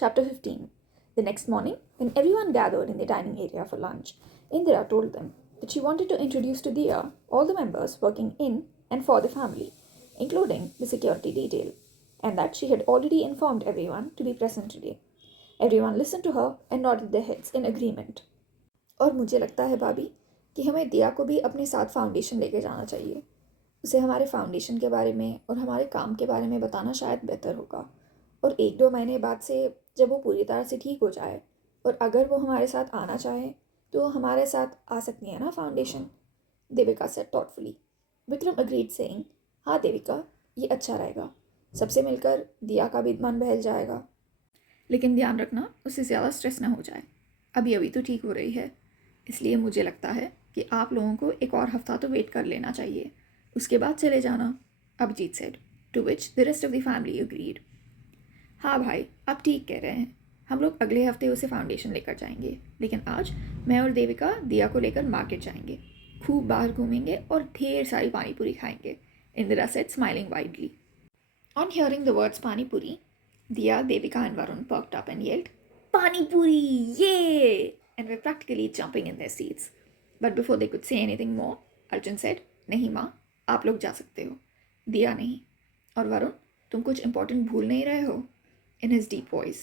Chapter 15. The next morning, when everyone gathered in the dining area for lunch, Indira told them that she wanted to introduce to Diya all the members working in and for the family, including the security detail, and that she had already informed everyone to be present today. Everyone listened to her and nodded their heads in agreement. और मुझे लगता है भाभी कि हमें दिया को भी अपने साथ फाउंडेशन लेके जाना चाहिए। उसे हमारे फाउंडेशन के बारे में और हमारे काम के बारे में बताना शायद बेहतर होगा। और 1-2 महीने बाद से जब वो पूरी तरह से ठीक हो जाए और अगर वो हमारे साथ आना चाहे तो हमारे साथ आ सकती है ना foundation. Devika said thoughtfully. Vikram agreed saying, हाँ देविका, ये अच्छा रहेगा। सबसे मिलकर दिया का भी मन बहल जाएगा। लेकिन ध्यान रखना उससे ज़्यादा स्ट्रेस ना हो जाए। अभी अभी तो ठीक हो रही है, इसलिए मुझे लगता है कि आप लोगों को एक और हफ्ता तो वेट कर लेना चाहिए, उसके बाद चले जाना, Abhijit said, to which the rest of the family agreed. हाँ भाई, आप ठीक कह रहे हैं। हम लोग अगले हफ्ते उसे फाउंडेशन लेकर जाएंगे, लेकिन आज मैं और देविका दिया को लेकर मार्केट जाएंगे, खूब बाहर घूमेंगे और ढेर सारी पानी पूरी खाएंगे, Indira said smiling widely. On hearing the words पानी पूरी, Diya, Devika and Varun perked up and yelled, Pani Puri, yay! And were practically jumping in their seats. But before they could say anything more, Arjun said, नहीं माँ, आप लोग जा सकते हो, दिया नहीं। और वरुण, तुम कुछ important भूल नहीं रहे हो? In his deep voice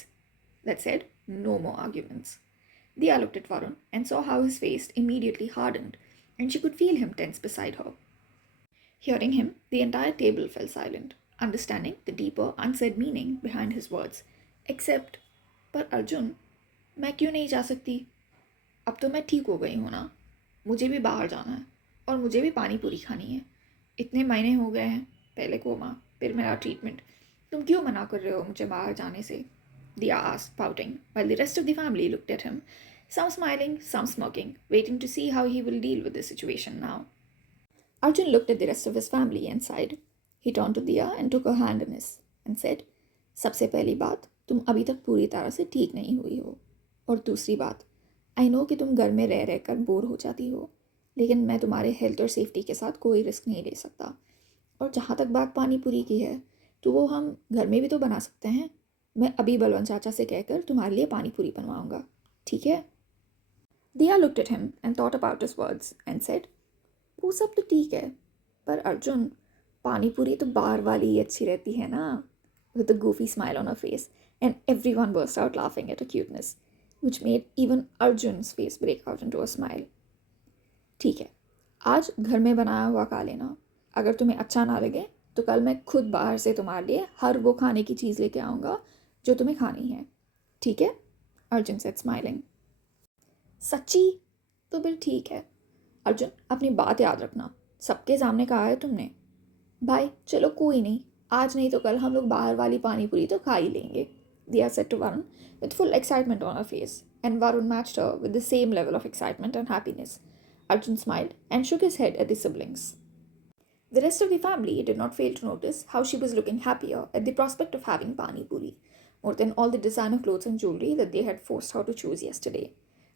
that said, no more arguments. Diya looked at Varun and saw how his face immediately hardened, and she could feel him tense beside her. Hearing him, the entire table fell silent, understanding the deeper, unsaid meaning behind his words. Except, पर अर्जुन, मैं क्यों नहीं जा सकती? अब तो मैं ठीक हो गई हूँ ना। मुझे भी बाहर जाना है और मुझे भी पानी पूरी खानी है। इतने महीने हो गए हैं, पहले कोमा, फिर मेरा ट्रीटमेंट। तुम क्यों मना कर रहे हो मुझे बाहर जाने से? Diya asked, pouting, while the rest of the family looked at him, some smiling, some smirking, waiting to see how he will deal with the situation now. Arjun looked at the rest of his family and sighed. He turned to Diya and took her hand in his and said, सबसे पहली बात, तुम अभी तक पूरी तरह से ठीक नहीं हुई हो। और दूसरी बात, आई नो कि तुम घर में रह रह कर बोर हो जाती हो, लेकिन मैं तुम्हारे हेल्थ और सेफ्टी के साथ कोई रिस्क नहीं ले सकता। और जहाँ तक बात पानी पूरी की है, तो वो हम घर में भी तो बना सकते हैं। मैं अभी बलवंत चाचा से कहकर तुम्हारे लिए पानी पूरी बनवाऊंगा, ठीक है? Diya looked at him and thought about his words and said, वो सब तो ठीक है, पर अर्जुन, पानी पूरी तो बाहर वाली ही अच्छी रहती है ना? With a goofy smile on her face, and everyone burst out laughing at her cuteness, which made even Arjun's face break out into a smile. ठीक है, आज घर में बनाया हुआ खा लेना। अगर तुम्हें अच्छा ना लगे तो कल मैं खुद बाहर से तुम्हारे लिए हर वो खाने की चीज़ लेके आऊँगा जो तुम्हें खानी है, ठीक है? Arjun said smiling. सच्ची? तो फिर ठीक है। अर्जुन, अपनी बात याद रखना, सबके सामने कहा है तुमने। भाई चलो कोई नहीं, आज नहीं तो कल हम लोग बाहर वाली पानी पूरी तो खा ही लेंगे, Diya said to Varun with full excitement on her face, and Varun matched her with the same level of excitement and happiness. Arjun smiled and shook his head at the siblings. The rest of the family did not fail to notice how she was looking happier at the prospect of having pani puri, more than all the designer clothes and jewelry that they had forced her to choose yesterday.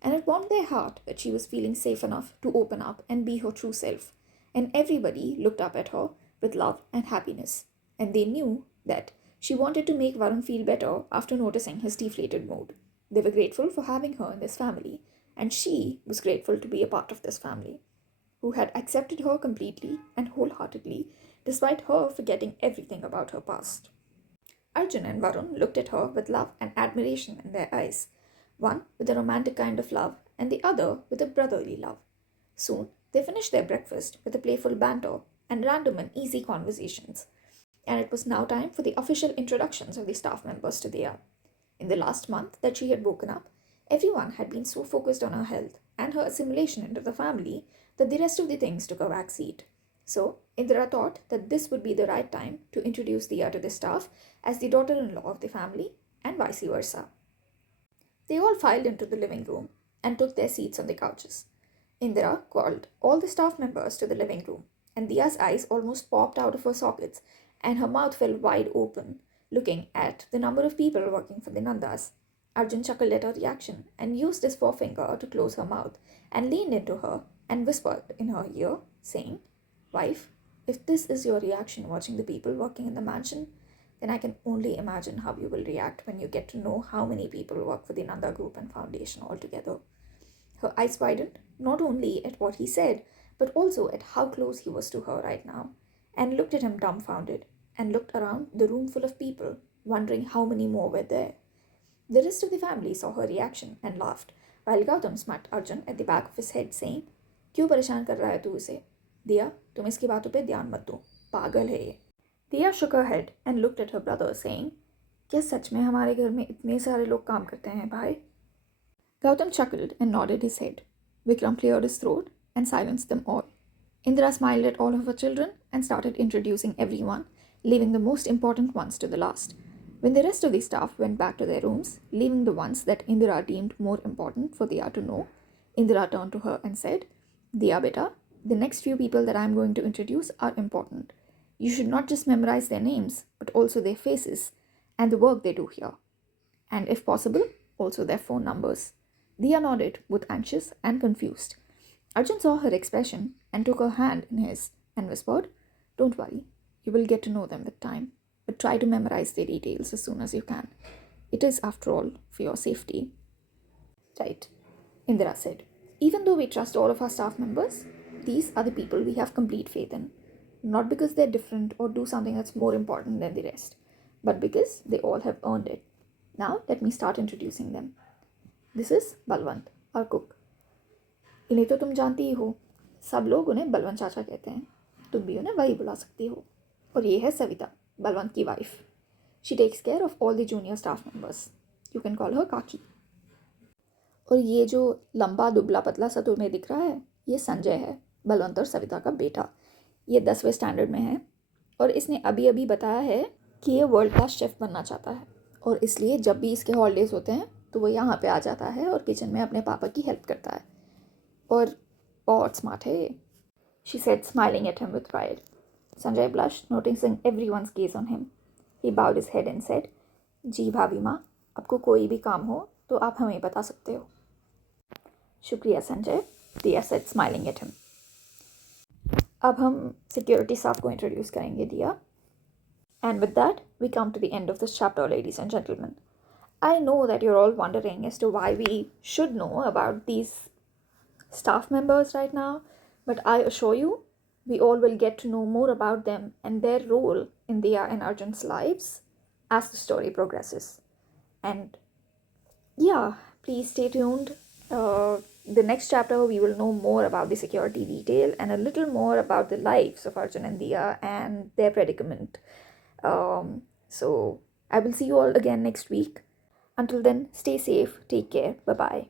And it warmed their heart that she was feeling safe enough to open up and be her true self, and everybody looked up at her with love and happiness, and they knew that she wanted to make Varun feel better after noticing his deflated mood. They were grateful for having her in this family, and she was grateful to be a part of this family, who had accepted her completely and wholeheartedly, despite her forgetting everything about her past. Arjun and Varun looked at her with love and admiration in their eyes, one with a romantic kind of love and the other with a brotherly love. Soon they finished their breakfast with a playful banter and random and easy conversations, and it was now time for the official introductions of the staff members to Diya. In the last month that she had woken up, everyone had been so focused on her health and her assimilation into the family that the rest of the things took a back seat. So, Indira thought that this would be the right time to introduce Diya to the staff as the daughter in law of the family, and vice versa. They all filed into the living room and took their seats on the couches. Indira called all the staff members to the living room, and Diya's eyes almost popped out of her sockets and her mouth fell wide open, looking at the number of people working for the Nandas. Arjun chuckled at her reaction and used his forefinger to close her mouth and leaned into her and whispered in her ear, saying, Wife, if this is your reaction watching the people working in the mansion, then I can only imagine how you will react when you get to know how many people work for the Nanda Group and Foundation altogether. Her eyes widened, not only at what he said, but also at how close he was to her right now, and looked at him dumbfounded, and looked around the room full of people, wondering how many more were there. The rest of the family saw her reaction and laughed, while Gautam smacked Arjun at the back of his head, saying, "क्यों परेशान कर रहा है तू उसे? दिया, तुम इसकी बातों पे ध्यान मत दो, पागल है ये." Diya shook her head and looked at her brother, saying, क्या सच में हमारे घर में इतने सारे लोग काम करते हैं भाई? Gautam chuckled and nodded his head. Vikram cleared his throat and silenced them all. Indira smiled at all of her children and started introducing everyone, leaving the most important ones to the last. When the rest of the staff went back to their rooms, leaving the ones that Indira deemed more important for Diya to know, Indira turned to her and said, Diya beta, the next few people that I am going to introduce are important. You should not just memorize their names, but also their faces and the work they do here. And if possible, also their phone numbers. Diya nodded, both anxious and confused. Arjun saw her expression and took her hand in his and whispered, Don't worry, you will get to know them with time, but try to memorize their details as soon as you can. It is, after all, for your safety. Right, Indira said. Even though we trust all of our staff members, these are the people we have complete faith in. Not because they're different or do something that's more important than the rest, but because they all have earned it. Now, let me start introducing them. This is Balwant, our cook. इन्हें तो तुम जानती ही हो, सब लोग उन्हें बलवंत चाचा कहते हैं, तुम भी उन्हें वही बुला सकती हो. और ये है सविता, बलवंत की wife. She takes care of all the junior staff members. You can call her काकी. और ये जो लंबा दुबला पतला सा तुम्हें दिख रहा है, ये संजय है, बलवंत और सविता का बेटा. ये 10वें स्टैंडर्ड में है और इसने अभी अभी बताया है कि ये वर्ल्ड क्लास शेफ़ बनना चाहता है, और इसलिए जब भी इसके हॉलीडेज़ होते हैं तो वो यहाँ पे आ जाता है और किचन में अपने पापा की हेल्प करता है. और बहुत स्मार्ट है ये. She said, smiling at him with pride. Sanjay blushed, noticing everyone's gaze on him. He bowed his head and said, जी भाभी माँ, आपको कोई भी काम हो तो आप हमें बता सकते हो. शुक्रिया संजय, दिया said, smiling at him. अब हम सिक्योरिटी स्टाफ को इंट्रोड्यूस करेंगे दिया. And with that, we come to the end of this chapter, ladies and gentlemen. I know that you're all wondering as to why we should know about these staff members right now, but I assure you, we all will get to know more about them and their role in Diya and Arjun's lives as the story progresses. And yeah, please stay tuned. The next chapter, we will know more about the security detail and a little more about the lives of Arjun and Diya and their predicament. So I will see you all again next week. Until then, stay safe, take care, bye-bye.